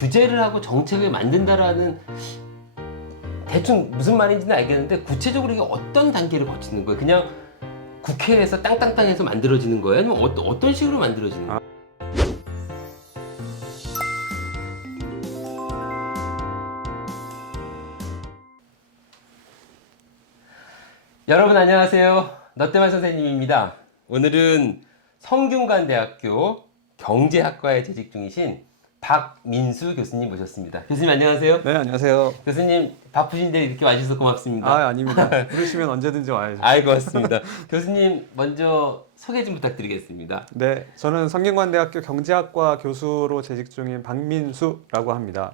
규제를 하고 정책을 만든다라는 대충 무슨 말인지는 알겠는데 구체적으로 이게 어떤 단계를 거치는 거예요? 그냥 국회에서 땅땅땅해서 만들어지는 거예요? 아니면 어떤 식으로 만들어지는 거예요? 여러분 안녕하세요. 너때만 선생님입니다. 오늘은 성균관대학교 경제학과에 재직 중이신 박민수 교수님 모셨습니다. 교수님 안녕하세요. 네, 안녕하세요. 교수님 바쁘신데 이렇게 와주셔서 고맙습니다. 아닙니다. 부르시면 언제든지 와야죠. 고맙습니다. 교수님 먼저 소개 좀 부탁드리겠습니다. 네, 저는 성균관대학교 경제학과 교수로 재직 중인 박민수라고 합니다.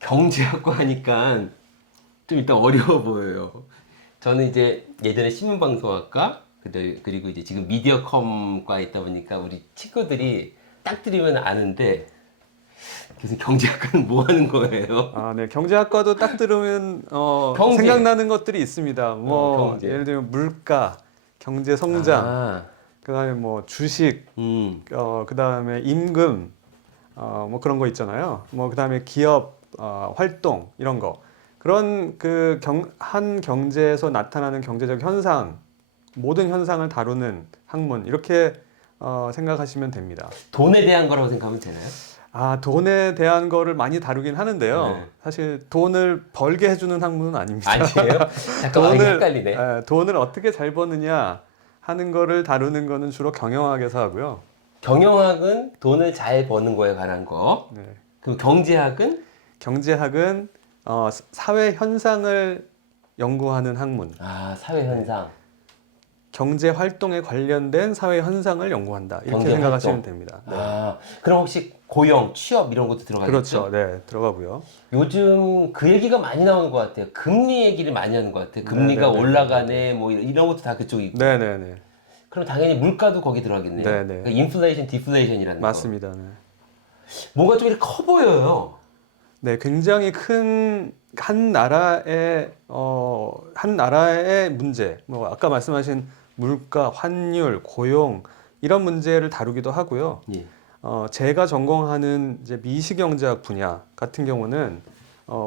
경제학과 하니까 좀 일단 어려워 보여요. 저는 이제 예전에 신문방송학과 그리고 이제 지금 미디어컴과에 있다 보니까 우리 친구들이 딱 들으면 아는데 교수님 경제학과는 뭐 하는 거예요? 네, 경제학과도 딱 들으면 경제. 생각나는 것들이 있습니다. 뭐 경제. 예를 들면 물가, 경제 성장, 아, 그다음에 뭐 주식, 그다음에 임금, 뭐 그런 거 있잖아요. 뭐 그다음에 기업 활동 이런 거. 그런 한 경제에서 나타나는 경제적 현상, 모든 현상을 다루는 학문 이렇게 생각하시면 됩니다. 돈에 대한 거라고 생각하면 되나요? 돈에 대한 거를 많이 다루긴 하는데요. 네. 사실 돈을 벌게 해주는 학문은 아닙니다. 아니에요? 잠깐만 이게 헷갈리네. 돈을 어떻게 잘 버느냐 하는 거를 다루는 거는 주로 경영학에서 하고요. 경영학은 돈을 잘 버는 거에 관한 거. 네. 그럼 경제학은? 경제학은 사회 현상을 연구하는 학문. 사회 현상. 경제 활동에 관련된 사회 현상을 연구한다. 이렇게 경제 생각하시면 활동. 됩니다. 네. 그럼 혹시 고용, 취업 이런 것도 들어가겠죠? 그렇죠. 네, 들어가고요. 요즘 그 얘기가 많이 나오는 것 같아요. 금리 얘기를 많이 하는 것 같아요. 금리가 네네네네. 올라가네, 뭐 이런 것도 다 그쪽이고. 네, 네, 네. 그럼 당연히 물가도 거기 들어가겠네요. 네네. 그러니까 인플레이션, 디플레이션이라는 거. 맞습니다. 네. 뭔가 좀 이렇게 커 보여요. 네, 굉장히 큰 한 나라의 문제, 뭐 아까 말씀하신 물가, 환율, 고용 이런 문제를 다루기도 하고요. 예. 제가 전공하는 이제 미시경제학 분야 같은 경우는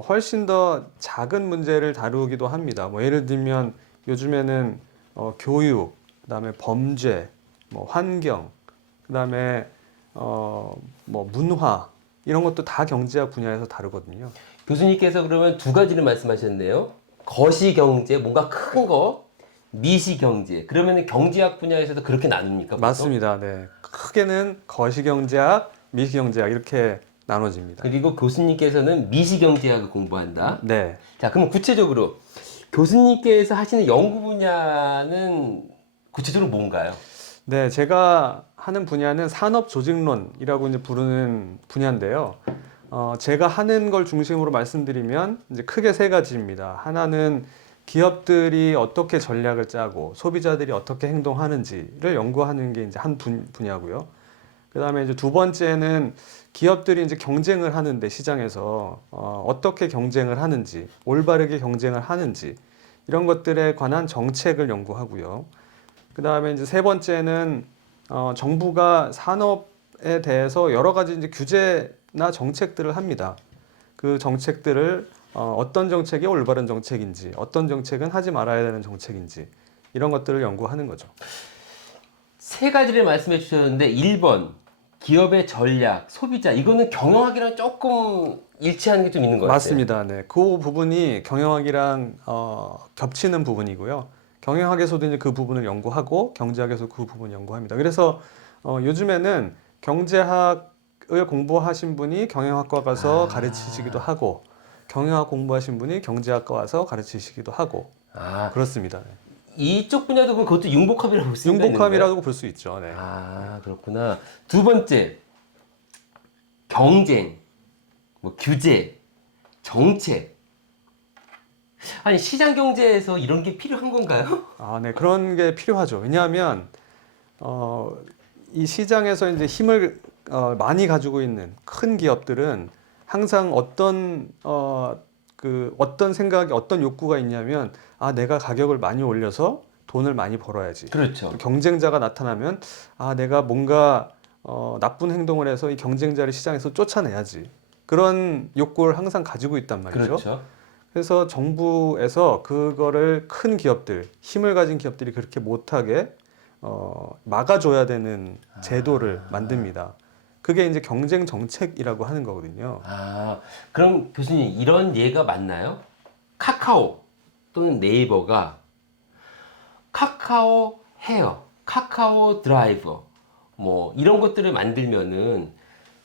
훨씬 더 작은 문제를 다루기도 합니다. 뭐 예를 들면 요즘에는 교육, 그다음에 범죄, 뭐 환경, 그다음에 뭐 문화 이런 것도 다 경제학 분야에서 다루거든요. 교수님께서 그러면 두 가지를 말씀하셨네요. 거시경제, 뭔가 큰 거, 미시경제. 그러면 경제학 분야에서도 그렇게 나눕니까? 보통? 맞습니다. 네. 크게는 거시경제학, 미시경제학 이렇게 나눠집니다. 그리고 교수님께서는 미시경제학을 공부한다. 네. 자, 그럼 구체적으로 교수님께서 하시는 연구 분야는 구체적으로 뭔가요? 네, 제가 하는 분야는 산업조직론이라고 이제 부르는 분야인데요. 제가 하는 걸 중심으로 말씀드리면 이제 크게 세 가지입니다. 하나는 기업들이 어떻게 전략을 짜고 소비자들이 어떻게 행동하는지를 연구하는 게 이제 한 분야고요. 그다음에 이제 두 번째는 기업들이 이제 경쟁을 하는데 시장에서 어떻게 경쟁을 하는지, 올바르게 경쟁을 하는지 이런 것들에 관한 정책을 연구하고요. 그다음에 이제 세 번째는 정부가 산업에 대해서 여러 가지 이제 규제나 정책들을 합니다. 그 정책들을 어떤 정책이 올바른 정책인지, 어떤 정책은 하지 말아야 되는 정책인지 이런 것들을 연구하는 거죠. 세 가지를 말씀해 주셨는데 1번 기업의 전략, 소비자 이거는 경영학이랑 조금 일치하는 게 좀 있는 것 같아요. 맞습니다. 네, 그 부분이 경영학이랑 겹치는 부분이고요. 경영학에서도 이제 그 부분을 연구하고 경제학에서 그 부분을 연구합니다. 그래서 요즘에는 경제학을 공부하신 분이 경영학과 가서 가르치시기도 하고 경영학 공부하신 분이 경제학과 와서 가르치시기도 하고 그렇습니다. 네. 이쪽 분야도 그럼 그것도 융복합이라고 볼 수 있는 거예요? 융복합이라고 볼 수 있죠. 네. 그렇구나. 두 번째 경쟁, 뭐 규제, 정책. 아니 시장 경제에서 이런 게 필요한 건가요? 네, 그런 게 필요하죠. 왜냐하면 이 시장에서 이제 힘을 많이 가지고 있는 큰 기업들은 항상 어떤 생각이 어떤 욕구가 있냐면 내가 가격을 많이 올려서 돈을 많이 벌어야지. 그렇죠. 경쟁자가 나타나면 내가 뭔가 나쁜 행동을 해서 이 경쟁자를 시장에서 쫓아내야지. 그런 욕구를 항상 가지고 있단 말이죠. 그렇죠. 그래서 정부에서 그거를 큰 기업들, 힘을 가진 기업들이 그렇게 못하게 막아줘야 되는 제도를 만듭니다. 그게 이제 경쟁 정책이라고 하는 거거든요. 아, 그럼 교수님 이런 예가 맞나요? 카카오 또는 네이버가 카카오 헤어, 카카오 드라이버 뭐 이런 것들을 만들면은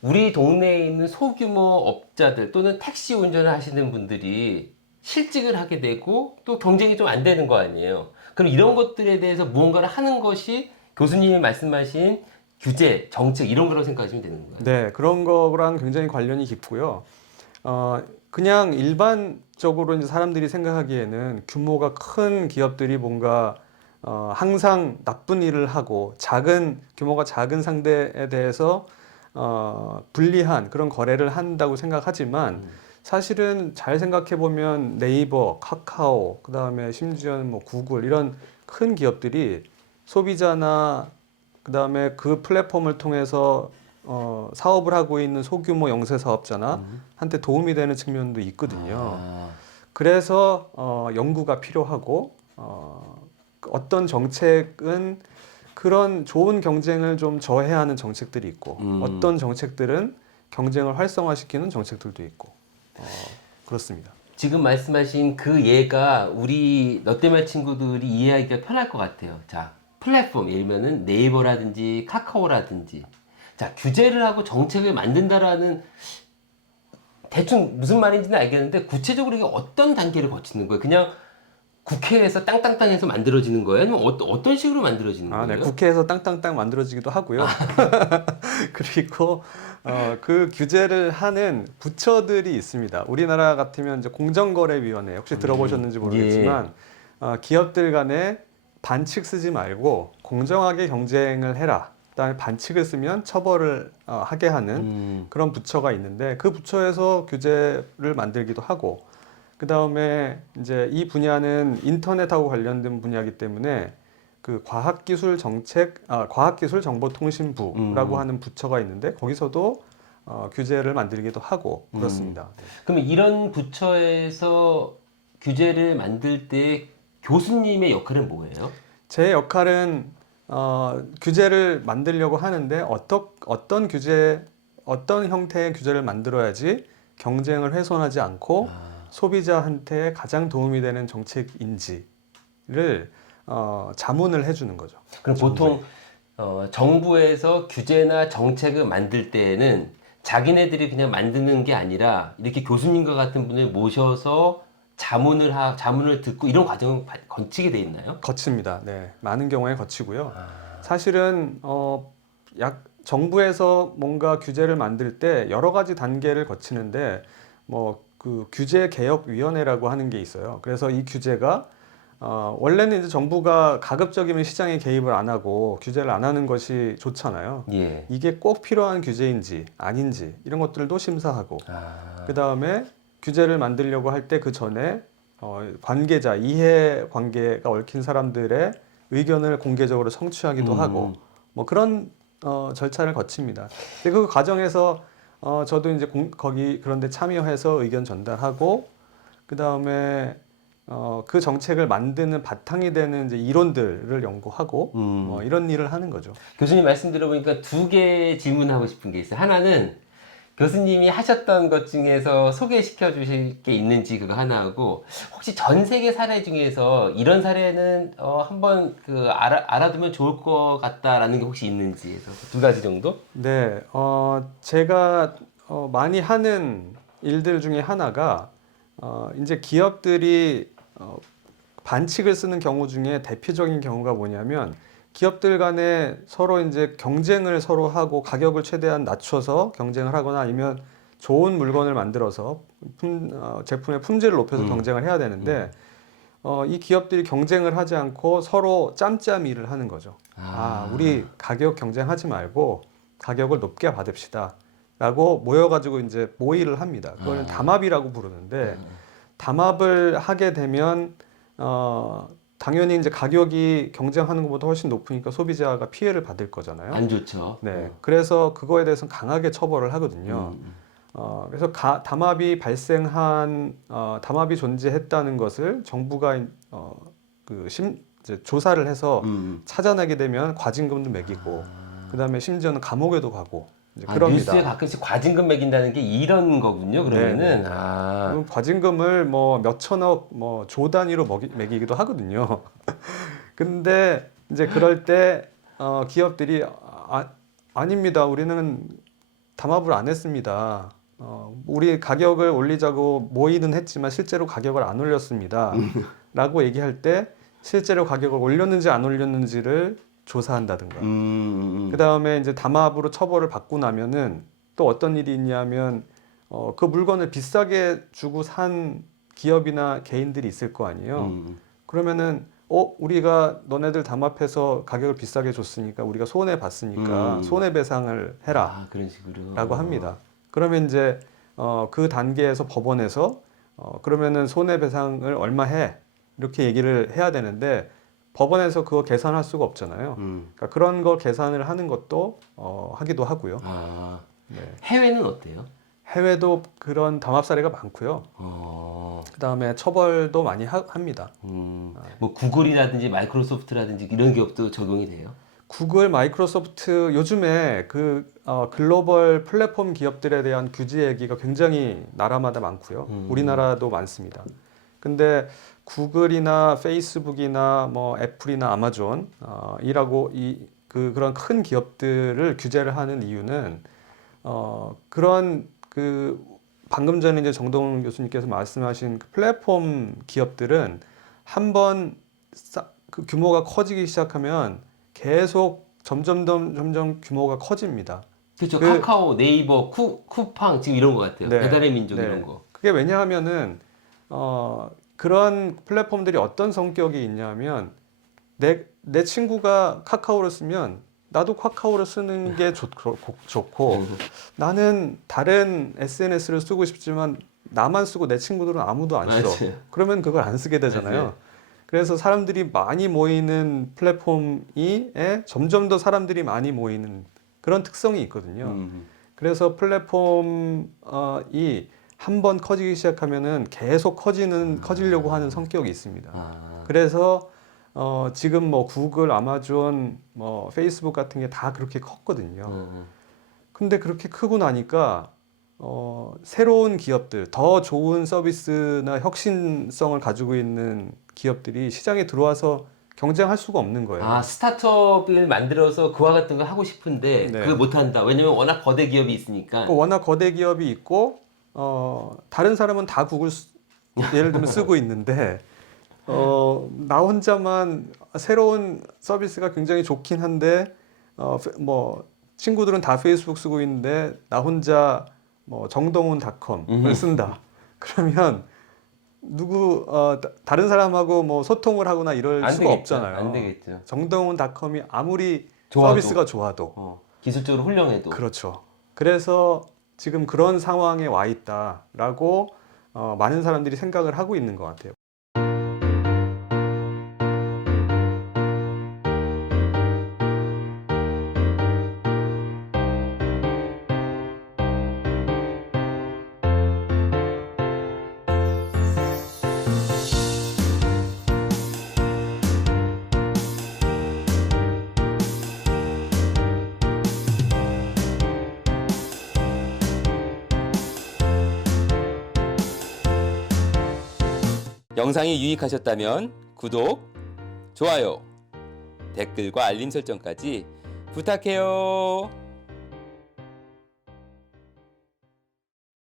우리 동네에 있는 소규모 업자들 또는 택시 운전을 하시는 분들이 실직을 하게 되고 또 경쟁이 좀 안 되는 거 아니에요. 그럼 이런 것들에 대해서 무언가를 하는 것이 교수님이 말씀하신 규제, 정책 이런 거라고 생각하시면 되는 거예요. 네, 그런 거랑 굉장히 관련이 깊고요. 그냥 일반적으로 이제 사람들이 생각하기에는 규모가 큰 기업들이 뭔가 항상 나쁜 일을 하고 규모가 작은 상대에 대해서 불리한 그런 거래를 한다고 생각하지만 사실은 잘 생각해 보면 네이버, 카카오, 그다음에 심지어는 뭐 구글 이런 큰 기업들이 소비자나 그다음에 그 플랫폼을 통해서 사업을 하고 있는 소규모 영세 사업자나 한테 도움이 되는 측면도 있거든요. 아, 그래서 연구가 필요하고 어떤 정책은 그런 좋은 경쟁을 좀 저해하는 정책들이 있고 어떤 정책들은 경쟁을 활성화시키는 정책들도 있고 그렇습니다. 지금 말씀하신 그 예가 우리 롯데말 친구들이 이해하기가 편할 것 같아요. 자, 플랫폼, 예를 들면은 네이버라든지 카카오라든지. 자, 규제를 하고 정책을 만든다라는 대충 무슨 말인지는 알겠는데 구체적으로 이게 어떤 단계를 거치는 거예요? 그냥 국회에서 땅땅땅해서 만들어지는 거예요? 아니면 어떤 식으로 만들어지는 아, 네. 거예요? 국회에서 땅땅땅 만들어지기도 하고요. 그리고 그 규제를 하는 부처들이 있습니다. 우리나라 같으면 이제 공정거래위원회 혹시 들어보셨는지 모르겠지만 기업들 간에 반칙 쓰지 말고 공정하게 경쟁을 해라. 그다음에 반칙을 쓰면 처벌을 하게 하는 그런 부처가 있는데 그 부처에서 규제를 만들기도 하고 그다음에 이제 이 분야는 인터넷하고 관련된 분야이기 때문에 그 과학기술정보통신부라고 하는 부처가 있는데 거기서도 규제를 만들기도 하고 그렇습니다. 그러면 이런 부처에서 규제를 만들 때 교수님의 역할은 뭐예요? 제 역할은 규제를 만들려고 하는데 어떤 형태의 규제를 만들어야지 경쟁을 훼손하지 않고 소비자한테 가장 도움이 되는 정책인지를 자문을 해주는 거죠. 그럼 보통 정부에서 규제나 정책을 만들 때에는 자기네들이 그냥 만드는 게 아니라 이렇게 교수님과 같은 분을 모셔서 자문을 듣고 이런 과정을 거치게 돼 있나요? 거칩니다. 네, 많은 경우에 거치고요. 사실은 정부에서 뭔가 규제를 만들 때 여러 가지 단계를 거치는데 뭐 그 규제개혁위원회라고 하는 게 있어요. 그래서 이 규제가 원래는 이제 정부가 가급적이면 시장에 개입을 안 하고 규제를 안 하는 것이 좋잖아요. 예. 이게 꼭 필요한 규제인지 아닌지 이런 것들도 심사하고 그 다음에 규제를 만들려고 할 때 그 전에 이해 관계가 얽힌 사람들의 의견을 공개적으로 청취하기도 하고 뭐 그런 절차를 거칩니다. 근데 그 과정에서 저도 이제 거기 그런데 참여해서 의견 전달하고 그 다음에 그 정책을 만드는 바탕이 되는 이제 이론들을 연구하고 이런 일을 하는 거죠. 교수님 말씀 들어보니까 두 개 질문하고 싶은 게 있어요. 하나는 교수님이 하셨던 것 중에서 소개시켜 주실 게 있는지 그거 하나하고 혹시 전 세계 사례 중에서 이런 사례는 한번 알아두면 좋을 것 같다라는 게 혹시 있는지 해서 두 가지 정도? 네, 제가 많이 하는 일들 중에 하나가 이제 기업들이 반칙을 쓰는 경우 중에 대표적인 경우가 뭐냐면 기업들 간에 서로 이제 경쟁을 서로 하고 가격을 최대한 낮춰서 경쟁을 하거나 아니면 좋은 물건을 만들어서 제품의 품질을 높여서 경쟁을 해야 되는데 이 기업들이 경쟁을 하지 않고 서로 짬짬이 일을 하는 거죠. 우리 가격 경쟁하지 말고 가격을 높게 받읍시다. 라고 모여가지고 이제 모의를 합니다. 그거는 담합이라고 부르는데 담합을 하게 되면 당연히 이제 가격이 경쟁하는 것보다 훨씬 높으니까 소비자가 피해를 받을 거잖아요. 안 좋죠. 네. 그래서 그거에 대해서는 강하게 처벌을 하거든요. 그래서 담합이 존재했다는 것을 정부가 이제 조사를 해서 찾아내게 되면 과징금도 매기고, 그다음에 심지어는 감옥에도 가고 이제 그럽니다. 뉴스에 가끔씩 과징금 매긴다는 게 이런 거군요. 그러면은 네. 그럼 과징금을 뭐 몇천억, 뭐 조 단위로 매기기도 하거든요. 근데 이제 그럴 때 기업들이 아닙니다. 우리는 담합을 안 했습니다. 우리 가격을 올리자고 모의는 했지만 실제로 가격을 안 올렸습니다. 라고 얘기할 때 실제로 가격을 올렸는지 안 올렸는지를 조사한다든가. 그 다음에 이제 담합으로 처벌을 받고 나면은 또 어떤 일이 있냐면 그 물건을 비싸게 주고 산 기업이나 개인들이 있을 거 아니에요. 그러면은 우리가 너네들 담합해서 가격을 비싸게 줬으니까 우리가 손해 봤으니까 손해배상을 해라. 그런 식으로. 라고 합니다. 그러면 이제 그 단계에서 법원에서 그러면은 손해배상을 얼마 해? 이렇게 얘기를 해야 되는데 법원에서 그거 계산할 수가 없잖아요. 그러니까 그런 걸 계산을 하는 것도 하기도 하고요. 네. 해외는 어때요? 해외도 그런 담합 사례가 많고요. 그다음에 처벌도 많이 합니다. 뭐 구글이라든지 마이크로소프트라든지 이런 기업도 적용이 돼요? 구글, 마이크로소프트 요즘에 글로벌 플랫폼 기업들에 대한 규제 얘기가 굉장히 나라마다 많고요. 우리나라도 많습니다. 근데 구글이나 페이스북이나 뭐 애플이나 아마존 이라고 그런 큰 기업들을 규제를 하는 이유는 그런 방금 전에 이제 정동훈 교수님께서 말씀하신 그 플랫폼 기업들은 한번 그 규모가 커지기 시작하면 계속 점점 규모가 커집니다. 그렇죠. 카카오, 네이버, 쿠팡 지금 이런 것 같아요. 네, 배달의 민족 네. 이런 거. 그게 왜냐하면은 그런 플랫폼들이 어떤 성격이 있냐면 내 친구가 카카오를 쓰면 나도 카카오를 쓰는 게 좋고 나는 다른 SNS를 쓰고 싶지만 나만 쓰고 내 친구들은 아무도 안 써. 맞아요. 그러면 그걸 안 쓰게 되잖아요. 맞아요. 그래서 사람들이 많이 모이는 플랫폼에 점점 더 사람들이 많이 모이는 그런 특성이 있거든요. 그래서 플랫폼이 한번 커지기 시작하면은 계속 커지려고 하는 성격이 있습니다. 그래서 지금 뭐 구글, 아마존, 뭐 페이스북 같은 게 다 그렇게 컸거든요. 근데 그렇게 크고 나니까 새로운 기업들, 더 좋은 서비스나 혁신성을 가지고 있는 기업들이 시장에 들어와서 경쟁할 수가 없는 거예요. 스타트업을 만들어서 그와 같은 거 하고 싶은데 네. 그걸 못 한다. 왜냐면 워낙 거대 기업이 있으니까. 워낙 거대 기업이 있고 다른 사람은 다 구글 예를 들면 쓰고 있는데 나 혼자만 새로운 서비스가 굉장히 좋긴 한데 뭐 친구들은 다 페이스북 쓰고 있는데 나 혼자 뭐 정동훈닷컴을 쓴다. 그러면 다른 사람하고 뭐 소통을 하거나 이럴 수가 없잖아요. 안 되겠죠. 정동훈닷컴이 아무리 좋아도. 서비스가 좋아도 기술적으로 훌륭해도. 그렇죠. 그래서 지금 그런 상황에 와 있다라고 많은 사람들이 생각을 하고 있는 것 같아요. 영상이 유익하셨다면 구독, 좋아요, 댓글과 알림 설정까지 부탁해요.